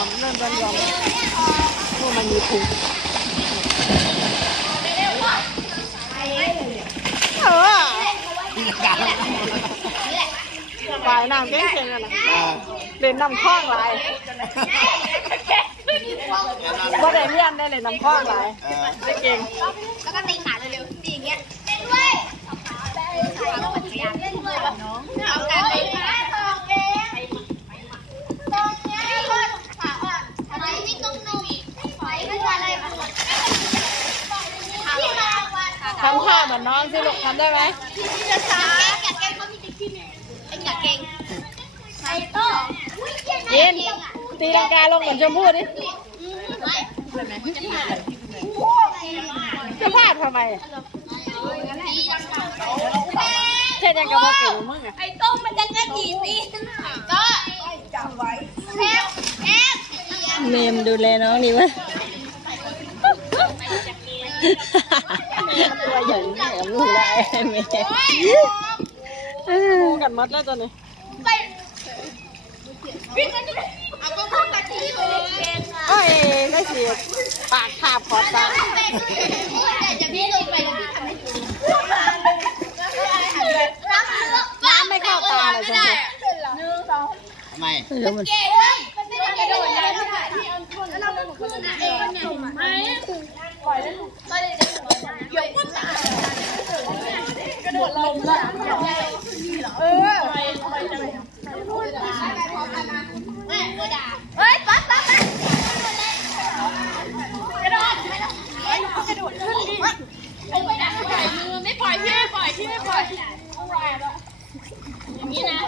อมเริ่มเริ่มยอมพวกมันมีพุงเออปลายน้ำเก่งๆกันนะเล่นน้ำคล้องหลายบ่ได้เรียนได้เลยน้ำคล้องหลายได้เก่งแล้วก็ตีขาเร็วๆตีอย่างเงี้ยเล่นด้วยเล่นด้วยแบบน้องเอาการเล่นขาตรงเองตรงเนี้ยคนขาอ่อนทำไมไม่ต้องนุ่มปล่อยไม่ว่าอะไรปวดที่มาวัน ทำท่าเหมือนน้องสิลูกทำได้ไหมที่จะช้าอยากเก่งเขามีติ๊กที่หนึ่งเอ็งอยากเก่งไอ้โต้ยินตีลังกาลงเหมือนชมพู่ดิไม่จะพลาดทำไมเช่นยังกับว่าเก่งมึงอะไอ้โต้มันจะกระดีสิก็จำไว้แอมแอมเมมดูแลน้องดีวะตัว ใหญ่แถมลูกได้เมย์คู่กันหมดแล้วตัวนี้ไปเอาก็พุ่งกระดีเลยเอ้ยได้สิปากขาบขอบตาจะพี่ลงไปแล้วพี่ทำให้ดูน้ำเลือกน้ำไม่เข้าตาเลยชมพู่ทำไมไม่รู้มันเก่งมันไม่ ระโดดลงละเออเฮ้ยปั๊บปั๊บปั๊บกระโดดเฮ้ยกระโดดขึ้นดิไม่ปล่อยมือไม่ปล่อยพี่ไม่ปล่อยพี่ไม่ปล่อยอย่างนี้นะ